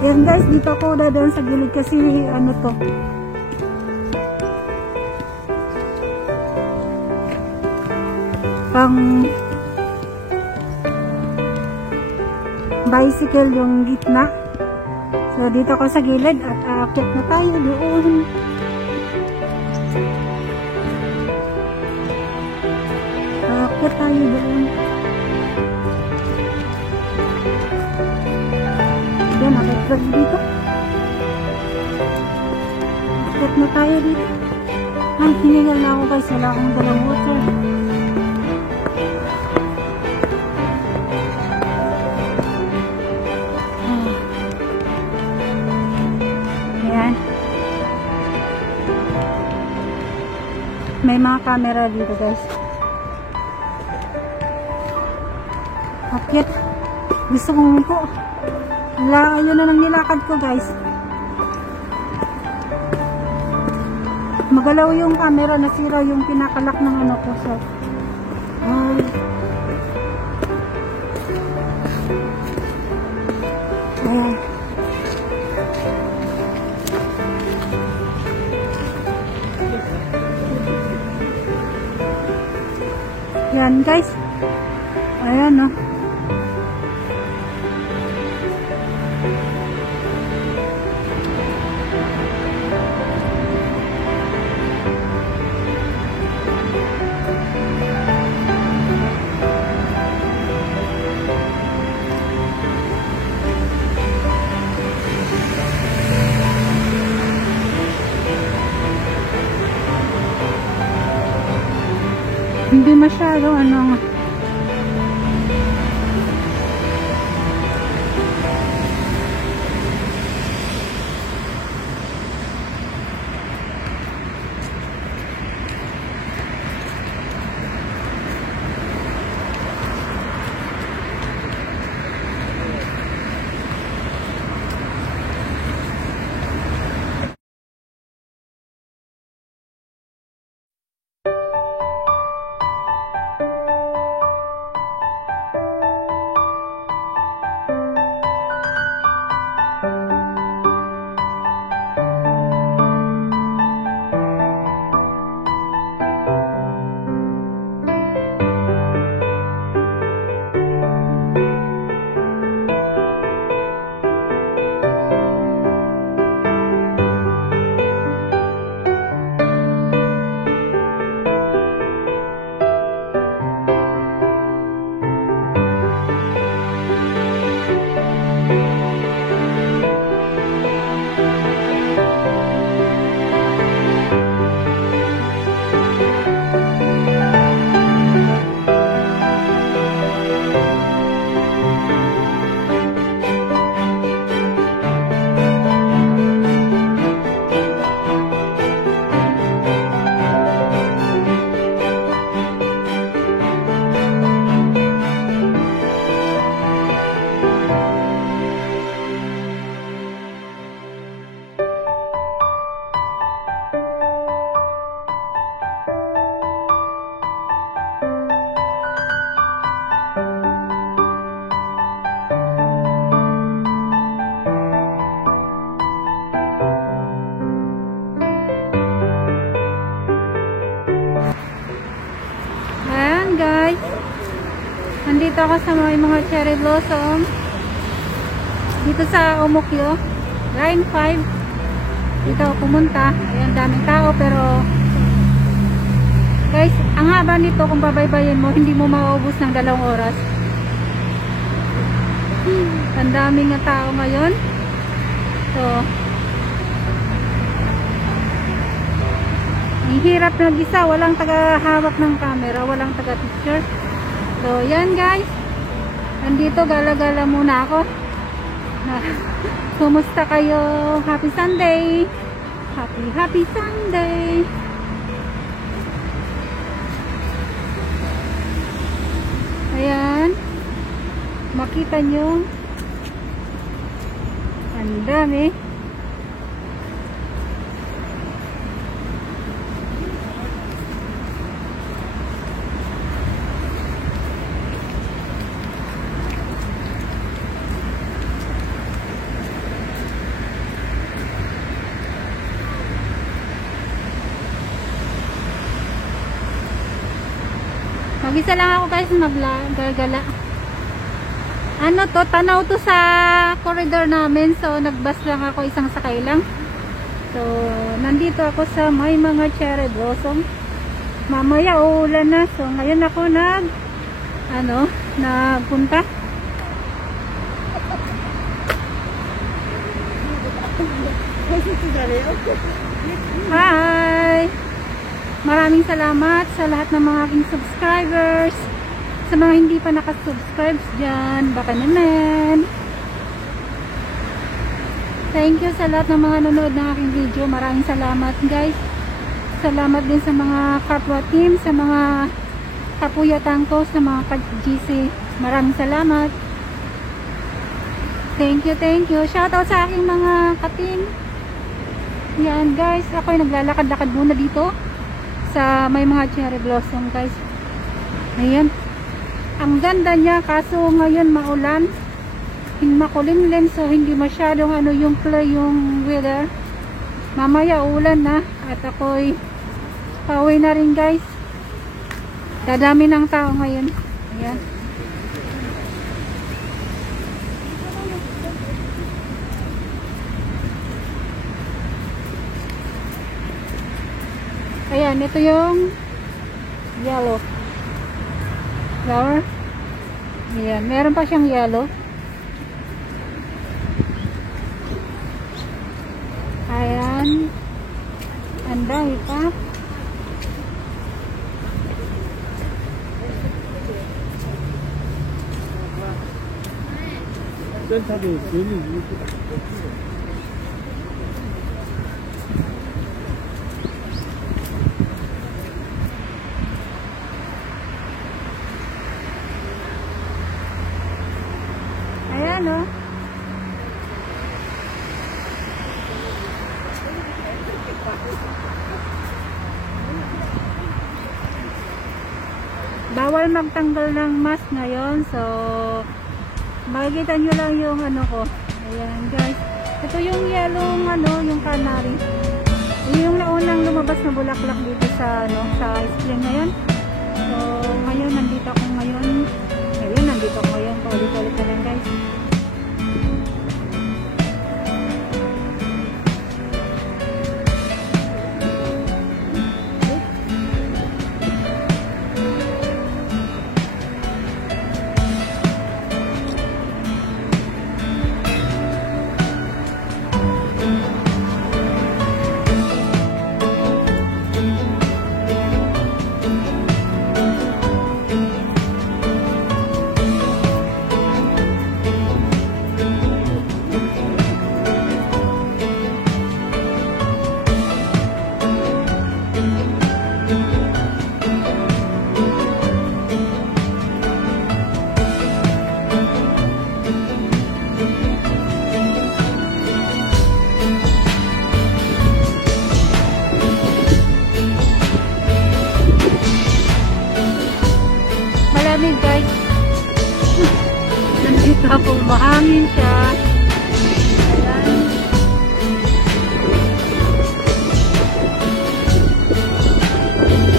Yan guys, dito ako dadaan sa gilid kasi ano to. Pang bicycle yung gitna. So dito ako sa gilid at aakyat na tayo doon. Aakyat tayo doon. Yan, aakyat dito. Aakyat na tayo dito. Ay, hiningal na ako guys. Wala akong dalang water. May mga camera dito guys. Akyat. Gusto kong po. Ayun na lang nilakad ko guys. Magalaw yung camera. Nasira yung pinakalak ng ano ko. So, ayan. Yan guys. Ayan no. Hindi masyado ano. Nandito ako sa mga cherry blossom dito sa Omokyo Line 5. Dito ako pumunta. Ayan, daming tao pero guys, ang haba nito kung babaybayin mo, hindi mo maubos ng 2 oras. Ang daming nga tao ngayon. So ang hirap mag-isa, walang taga-hawak ng camera, walang taga-picture. So, yan guys. Nandito, gala-gala muna ako. Kumusta kayo? Happy Sunday! Happy Sunday! Ayan. Makita nyo. Ang dami. Mag-isa lang ako guys, gagala. Ano to, tanaw to sa corridor namin. So nagbus lang ako, isang sakay lang. So nandito ako sa may mga cherry blossom. Mamaya uulan na. So ngayon ako nagpunta. Hi! Maraming salamat sa lahat ng mga aking subscribers. Sa mga hindi pa nakasubscribe dyan, baka naman. Thank you sa lahat ng mga nanonood ng aking video. Maraming salamat guys. Salamat din sa mga kapwa team, sa mga kapuyatan ko, sa mga ka-GC. Maraming salamat. Thank you, thank you. Shoutout sa aking mga ka-team. Yan guys, ako ay naglalakad-lakad muna dito sa may mga cherry blossom guys. Ayan. Ang ganda niya, kaso ngayon maulan. Makulimlim, so hindi masyadong yung clear yung weather. Mamaya ulan na at ako'y pauwi na rin guys. Dadami ng tao ngayon. Ayan. Ayan, ito yung yellow flower. Ayan, meron pa siyang yellow. Ayan, ang dami pa. Ayan o. Bawal magtanggal ng mask ngayon, so makikita nyo lang yung ko. Ayan guys, ito yung yellow yung canary. Yung naunang lumabas na bulaklak dito sa sa spring ngayon. So ngayon nandito ako ngayon. Paulit-ulit na lang guys. Guys, nandito ako, mahangin siya. Ayan.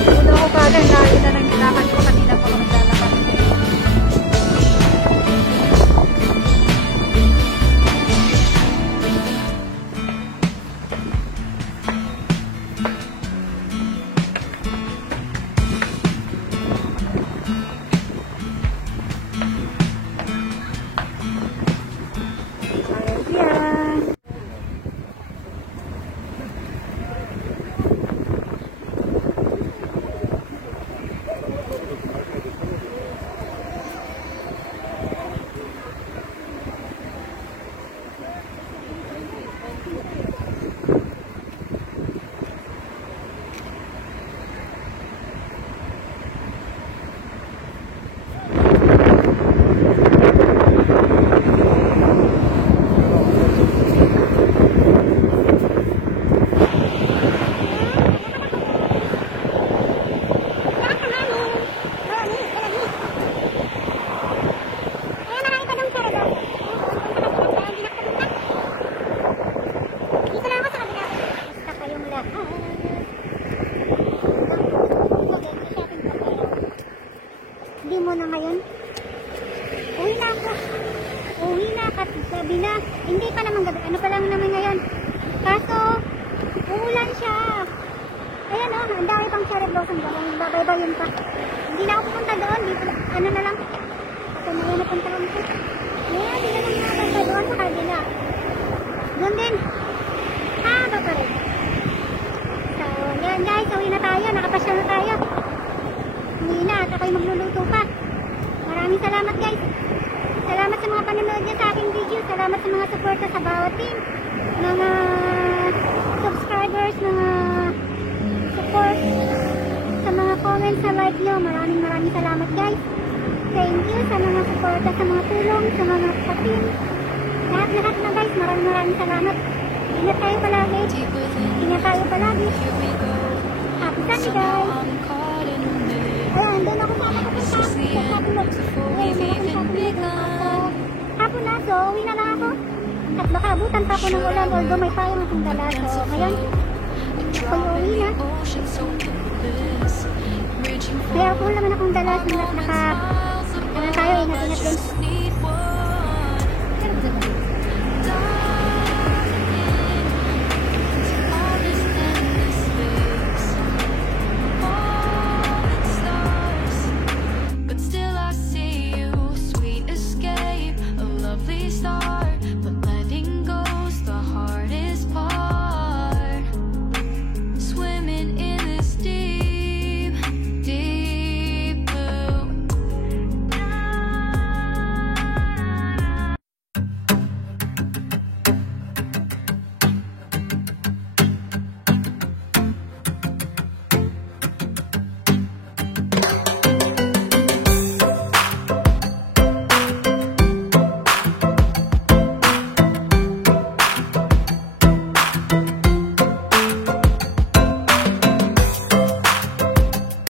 Puno ko kagad dahil na naglalakad ko kanina pa ako naglalakad. gabi na. Hindi pa naman gabi. Ano pa lang naman ngayon. Kaso, uulan siya. Ayan o, ang dami pang cherry blossom doon. Babaybayin pa. Hindi na ako pupunta doon. Dito, ano na lang. Ito na yun, napunta ko nito. Ayan, hindi na lang nakapagpa doon sa kabila. Doon din. Haba pa rin. So, yan guys. Uwi na tayo. Nakapasyal na tayo. Uwi na at ako'y magluluto pa. Maraming salamat guys. Salamat sa mga panonood niya sa aking video. Salamat sa mga suporta sa bawat team. Mga subscribers, mga support, sa mga comments, sa like nyo. Maraming salamat guys. Thank you sa mga suporta, sa mga tulong, sa mga ka-team. Lahat na guys. Maraming salamat. Ingat tayo palagi. Ingat tayo palagi. Happy Sunday guys. Ayan, doon ako sa makapunta. Hapon na, so uwi na lang ako. At baka abutan pa ako ng ulan, although may payong akong dala. So, ngayon, ako'y uwi na. Kaya ako naman akong dala. Ano tayo, ingat-ingat din.